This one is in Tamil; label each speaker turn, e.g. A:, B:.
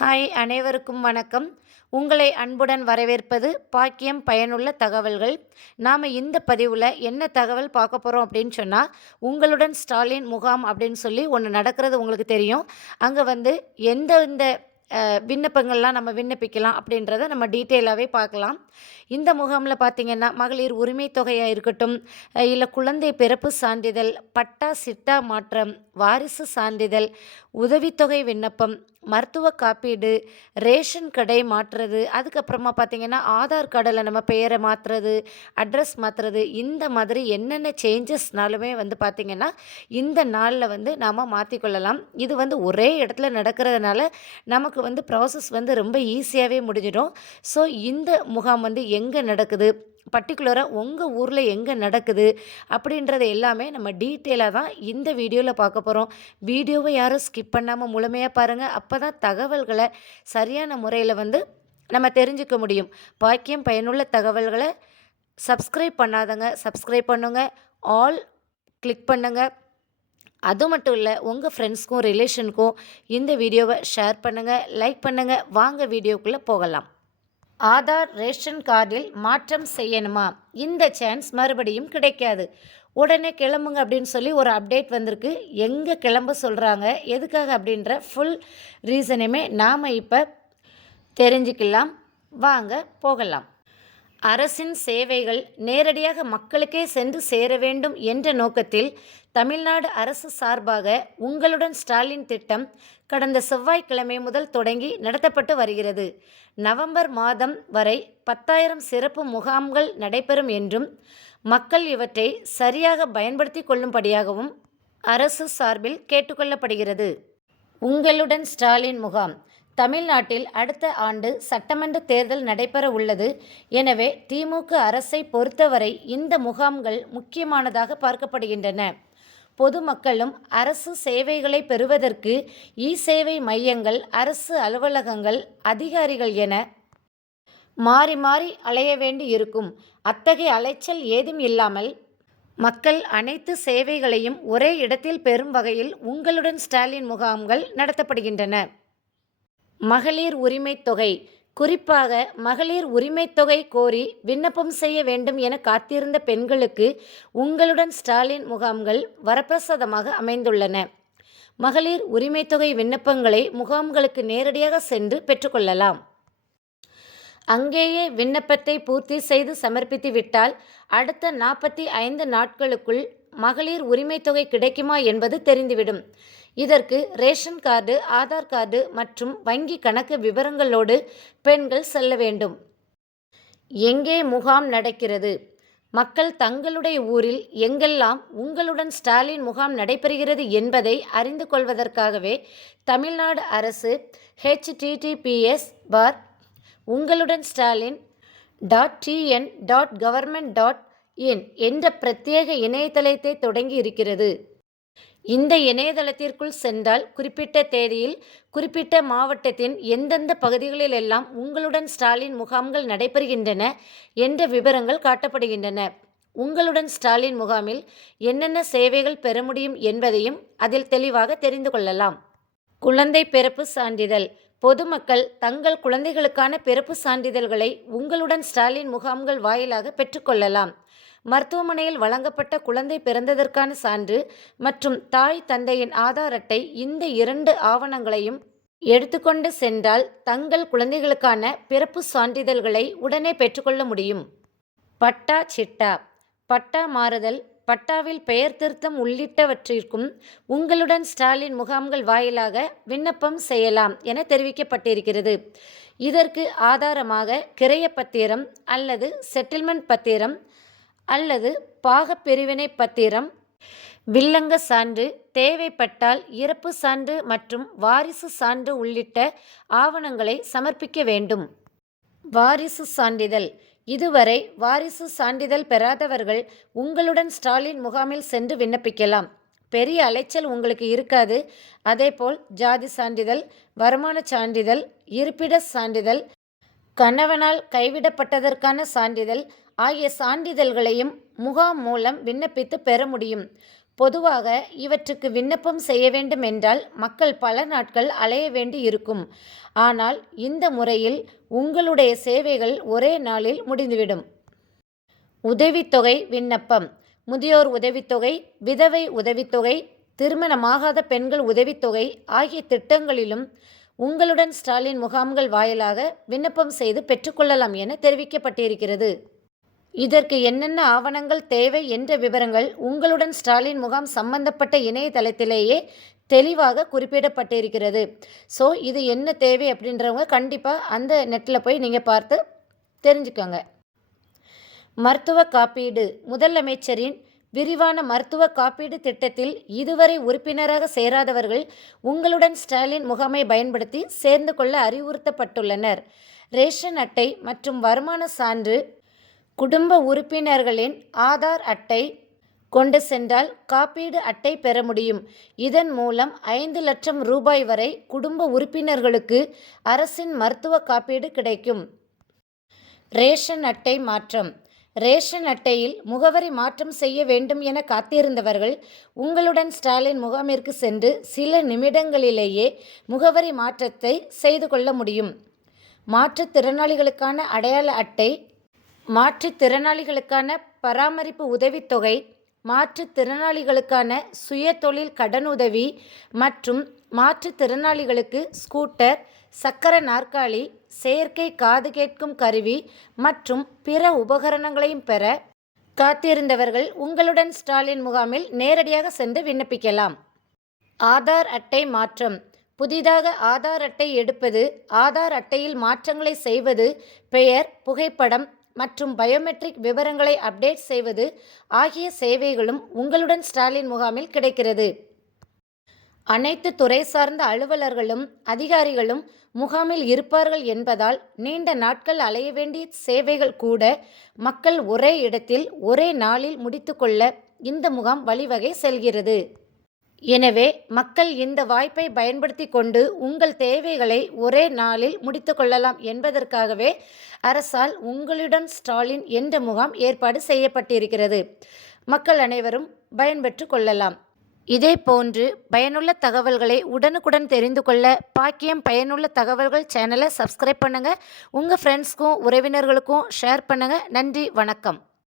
A: ஹாய் அனைவருக்கும் வணக்கம். உங்களை அன்புடன் வரவேற்பது பாக்கியம் பயனுள்ள தகவல்கள். நாம் இந்த பதிவில் என்ன தகவல் பார்க்க போகிறோம் அப்படின்னு சொன்னால் உங்களுடன் ஸ்டாலின் முகாம் அப்படின்னு சொல்லி ஒன்று நடக்கிறது உங்களுக்கு தெரியும். அங்கே வந்து எந்த இந்த விண்ணப்பங்கள்லாம் நம்ம விண்ணப்பிக்கலாம் அப்படின்றத நம்ம டீட்டெயிலாகவே பார்க்கலாம். இந்த முகாமில் பார்த்திங்கன்னா மகளிர் உரிமை தொகையாக இருக்கட்டும் இல்லை குழந்தை பிறப்பு சான்றிதழ் பட்டா சிட்டா மாற்றம் வாரிசு சான்றிதழ் உதவித்தொகை விண்ணப்பம் மருத்துவ காப்பீடு ரேஷன் கடை மாற்றுறது அதுக்கப்புறமா பார்த்திங்கன்னா ஆதார் கார்டில் நம்ம பெயரை மாற்றுறது அட்ரஸ் மாற்றுறது இந்த மாதிரி என்னென்ன சேஞ்சஸ்னாலுமே வந்து பார்த்திங்கன்னா இந்த நாளில் வந்து நாம் மாற்றிக்கொள்ளலாம். இது வந்து ஒரே இடத்துல நடக்கிறதுனால நமக்கு வந்து ப்ராசஸ் வந்து ரொம்ப ஈஸியாகவே முடிஞ்சிடும். ஸோ இந்த முகாம் வந்து எங்கே நடக்குது? பர்டிகுலராக உங்கள் ஊரில் எங்கே நடக்குது அப்படின்றத எல்லாமே நம்ம டீட்டெயிலாக தான் இந்த வீடியோவில் பார்க்க போகிறோம் வீடியோவை யாரும் ஸ்கிப் பண்ணாமல் முழுமையாக பாருங்கள் அப்போ தான் தகவல்களை சரியான முறையில் வந்து நம்ம தெரிஞ்சுக்க முடியும். பாக்கியம் பயனுள்ள தகவல்களை சப்ஸ்கிரைப் பண்ணாதங்க. சப்ஸ்கிரைப் பண்ணுங்கள் ஆல் கிளிக் பண்ணுங்கள் அது மட்டும் இல்லை உங்கள் ஃப்ரெண்ட்ஸ்க்கும் ரிலேஷனுக்கும் இந்த வீடியோவை ஷேர் பண்ணுங்கள் லைக் பண்ணுங்கள் வாங்க வீடியோக்குள்ளே போகலாம். ஆதார் ரேஷன் கார்டில் மாற்றம் செய்யணுமா? இந்த சான்ஸ் மறுபடியும் கிடைக்காது. உடனே கிளம்புங்க அப்படின்னு சொல்லி ஒரு அப்டேட் வந்திருக்கு. எங்கே கிளம்ப சொல்கிறாங்க எதுக்காக அப்படின்ற ஃபுல் ரீசனையுமே நாம் இப்போ தெரிஞ்சுக்கலாம். வாங்க போகலாம். அரசின் சேவைகள் நேரடியாக மக்களுக்கே சென்று சேர வேண்டும் என்ற நோக்கத்தில் தமிழ்நாடு அரசு சார்பாக உங்களுடன் ஸ்டாலின் திட்டம் கடந்த செவ்வாய்க்கிழமை முதல் தொடங்கி நடத்தப்பட்டு வருகிறது. நவம்பர் மாதம் வரை பத்தாயிரம் சிறப்பு முகாம்கள் நடைபெறும் என்றும் மக்கள் இவற்றை சரியாக பயன்படுத்தி கொள்ளும்படியாகவும் அரசு சார்பில் கேட்டுக்கொள்ளப்படுகிறது உங்களுடன் ஸ்டாலின் முகாம் தமிழ்நாட்டில் அடுத்த ஆண்டு சட்டமன்ற தேர்தல் நடைபெற உள்ளது. எனவே திமுக அரசை பொறுத்தவரை இந்த முகாம்கள் முக்கியமானதாக பார்க்கப்படுகின்றன. பொதுமக்களும் அரசு சேவைகளை பெறுவதற்கு இ சேவை மையங்கள் அரசு அலுவலகங்கள் அதிகாரிகள் என மாறி மாறி அலைய வேண்டி இருக்கும். அத்தகைய அலைச்சல் ஏதும் இல்லாமல் மக்கள் அனைத்து சேவைகளையும் ஒரே இடத்தில் பெறும் வகையில் உங்களுடன் ஸ்டாலின் முகாம்கள் நடத்தப்படுகின்றன. மகளிர் உரிமைத் தொகை. குறிப்பாக மகளிர் உரிமைத் தொகை கோரி விண்ணப்பம் செய்ய வேண்டும் என காத்திருந்த பெண்களுக்கு உங்களுடன் ஸ்டாலின் முகாம்கள் வரப்பிரசாதமாக அமைந்துள்ளன. மகளிர் உரிமைத் தொகை விண்ணப்பங்களை முகாம்களுக்கு நேரடியாக சென்று பெற்றுக்கொள்ளலாம் அங்கேயே விண்ணப்பத்தை பூர்த்தி செய்து சமர்ப்பித்து விட்டால் அடுத்த நாற்பத்தி ஐந்து நாட்களுக்குள் மகளிர் உரிமைத் தொகை கிடைக்குமா என்பது தெரிந்துவிடும். இதற்கு ரேஷன் கார்டு ஆதார் கார்டு மற்றும் வங்கி கணக்கு விவரங்களோடு பெண்கள் செல்ல வேண்டும். எங்கே முகாம் நடக்கிறது? மக்கள் தங்களுடைய ஊரில் எங்கெல்லாம் உங்களுடன் ஸ்டாலின் முகாம் நடைபெறுகிறது என்பதை அறிந்து கொள்வதற்காகவே தமிழ்நாடு அரசு ஹெச்டிடிபிஎஸ் பார் உங்களுடன் Stalin dot TN dot government dot in என்ற பிரத்யேக இணையதளத்தை தொடங்கி இருக்கிறது. இந்த இணையதளத்திற்குள் சென்றால் குறிப்பிட்ட தேதியில் குறிப்பிட்ட மாவட்டத்தின் எந்தெந்த பகுதிகளில் எல்லாம் உங்களுடன் ஸ்டாலின் முகாம்கள் நடைபெறுகின்றன என்ற விவரங்கள் காட்டப்படுகின்றன. உங்களுடன் ஸ்டாலின் முகாமில் என்னென்ன சேவைகள் பெற முடியும் என்பதையும் அதில் தெளிவாக தெரிந்து கொள்ளலாம். குழந்தை பிறப்பு சான்றிதழ். பொதுமக்கள் தங்கள் குழந்தைகளுக்கான பிறப்பு சான்றிதழ்களை உங்களுடன் ஸ்டாலின் முகாம்கள் வாயிலாக பெற்றுக்கொள்ளலாம் மருத்துவமனையில் வழங்கப்பட்ட குழந்தை பிறந்ததற்கான சான்று மற்றும் தாய் தந்தையின் ஆதார் அட்டை இந்த இரண்டு ஆவணங்களையும் எடுத்துக்கொண்டு சென்றால் தங்கள் குழந்தைகளுக்கான பிறப்பு சான்றிதழ்களை உடனே பெற்றுக்கொள்ள முடியும். பட்டா சிட்டா. பட்டா மாறுதல் பட்டாவில் பெயர் திருத்தம் உள்ளிட்டவற்றிற்கும் உங்களுடன் ஸ்டாலின் முகாம்கள் வாயிலாக விண்ணப்பம் செய்யலாம் என தெரிவிக்கப்பட்டிருக்கிறது. இதற்கு ஆதாரமாக கிரைய பத்திரம் அல்லது செட்டில்மெண்ட் பத்திரம் அல்லது பாகப்பிரிவினை பத்திரம் வில்லங்க சான்று தேவைப்பட்டால் இறப்பு சான்று மற்றும் வாரிசு சான்று உள்ளிட்ட ஆவணங்களை சமர்ப்பிக்க வேண்டும். வாரிசு சான்றிதழ். இதுவரை வாரிசு சான்றிதழ் பெறாதவர்கள் உங்களுடன் ஸ்டாலின் முகாமில் சென்று விண்ணப்பிக்கலாம். பெரிய அலைச்சல் உங்களுக்கு இருக்காது. அதேபோல் ஜாதி சான்றிதழ் வருமான சான்றிதழ் இருப்பிட சான்றிதழ் கணவனால் கைவிடப்பட்டதற்கான சான்றிதழ் ஆகிய சான்றிதழ்களையும் முகாம் மூலம் விண்ணப்பித்து பெற முடியும். பொதுவாக இவற்றுக்கு விண்ணப்பம் செய்ய வேண்டும் என்றால் மக்கள் பல நாட்கள் அலைய வேண்டி இருக்கும். ஆனால் இந்த முறையில் உங்களுடைய சேவைகள் ஒரே நாளில் முடிந்துவிடும். உதவித்தொகை விண்ணப்பம். முதியோர் உதவித்தொகை விதவை உதவித்தொகை திருமணமாகாத பெண்கள் உதவித்தொகை ஆகிய திட்டங்களிலும் உங்களுடன் ஸ்டாலின் முகாம்கள் வாயிலாக விண்ணப்பம் செய்து பெற்றுக்கொள்ளலாம் என தெரிவிக்கப்பட்டிருக்கிறது. இதற்கு என்னென்ன ஆவணங்கள் தேவை என்ற விவரங்கள் உங்களுடன் ஸ்டாலின் முகாம் சம்பந்தப்பட்ட இணையதளத்திலேயே தெளிவாக குறிப்பிடப்பட்டிருக்கிறது. ஸோ இது என்ன தேவை அப்படின்றவங்க கண்டிப்பாக அந்த நெட்டில் போய் நீங்கள் பார்த்து தெரிஞ்சுக்கோங்க. மருத்துவ காப்பீடு முதலமைச்சரின் விரிவான மருத்துவ காப்பீடு திட்டத்தில் இதுவரை உறுப்பினராக சேராதவர்கள் உங்களுடன் ஸ்டாலின் முகாமை பயன்படுத்தி சேர்ந்து கொள்ள அறிவுறுத்தப்பட்டுள்ளனர். ரேஷன் அட்டை மற்றும் வருமான சான்று குடும்ப உறுப்பினர்களின் ஆதார் அட்டை கொண்டு சென்றால் காப்பீடு அட்டை பெற முடியும். இதன் மூலம் ஐந்து லட்சம் ரூபாய் வரை குடும்ப உறுப்பினர்களுக்கு அரசின் மருத்துவ காப்பீடு கிடைக்கும். ரேஷன் அட்டை மாற்றம். ரேஷன் அட்டையில் முகவரி மாற்றம் செய்ய வேண்டும் என காத்திருந்தவர்கள் உங்களுடன் ஸ்டாலின் முகாமிற்கு சென்று சில நிமிடங்களிலேயே முகவரி மாற்றத்தை செய்து கொள்ள முடியும். மாற்றுத்திறனாளிகளுக்கான அடையாள அட்டை மாற்றுத்திறனாளிகளுக்கான பராமரிப்பு உதவித்தொகை மாற்றுத்திறனாளிகளுக்கான சுயதொழில் கடனுதவி மற்றும் மாற்றுத்திறனாளிகளுக்கு ஸ்கூட்டர் சக்கர நாற்காலி செயற்கை காது கேட்கும் கருவி மற்றும் பிற உபகரணங்களையும் பெற காத்திருந்தவர்கள் உங்களுடன் ஸ்டாலின் முகாமில் நேரடியாக சென்று விண்ணப்பிக்கலாம். ஆதார் அட்டை மாற்றம். புதிதாக ஆதார் அட்டை எடுப்பது ஆதார் அட்டையில் மாற்றங்களை செய்வது பெயர் புகைப்படம் மற்றும் பயோமெட்ரிக் விவரங்களை அப்டேட் செய்வது ஆகிய சேவைகளும் உங்களுடன் ஸ்டாலின் முகாமில் கிடைக்கிறது. அனைத்து துறை சார்ந்த அலுவலர்களும் அதிகாரிகளும் முகாமில் இருப்பார்கள் என்பதால் நீண்ட நாட்கள் அலைய வேண்டிய சேவைகள் கூட மக்கள் ஒரே இடத்தில் ஒரே நாளில் முடித்துக்கொள்ள இந்த முகாம் வழிவகை செல்கிறது. எனவே மக்கள் இந்த வாய்ப்பை பயன்படுத்தி கொண்டு உங்கள் தேவைகளை ஒரே நாளில் முடித்து கொள்ளலாம் என்பதற்காகவே அரசால் உங்களுடன் ஸ்டாலின் என்ற முகாம் ஏற்பாடு செய்யப்பட்டிருக்கிறது. மக்கள் அனைவரும் பயன்பெற்று கொள்ளலாம். இதே போன்று பயனுள்ள தகவல்களை உடனுக்குடன் தெரிந்து கொள்ள பாக்கியம் பயனுள்ள தகவல்கள் சேனலை சப்ஸ்கிரைப் பண்ணுங்கள் உங்கள் ஃப்ரெண்ட்ஸ்க்கும் உறவினர்களுக்கும் ஷேர் பண்ணுங்கள் நன்றி வணக்கம்.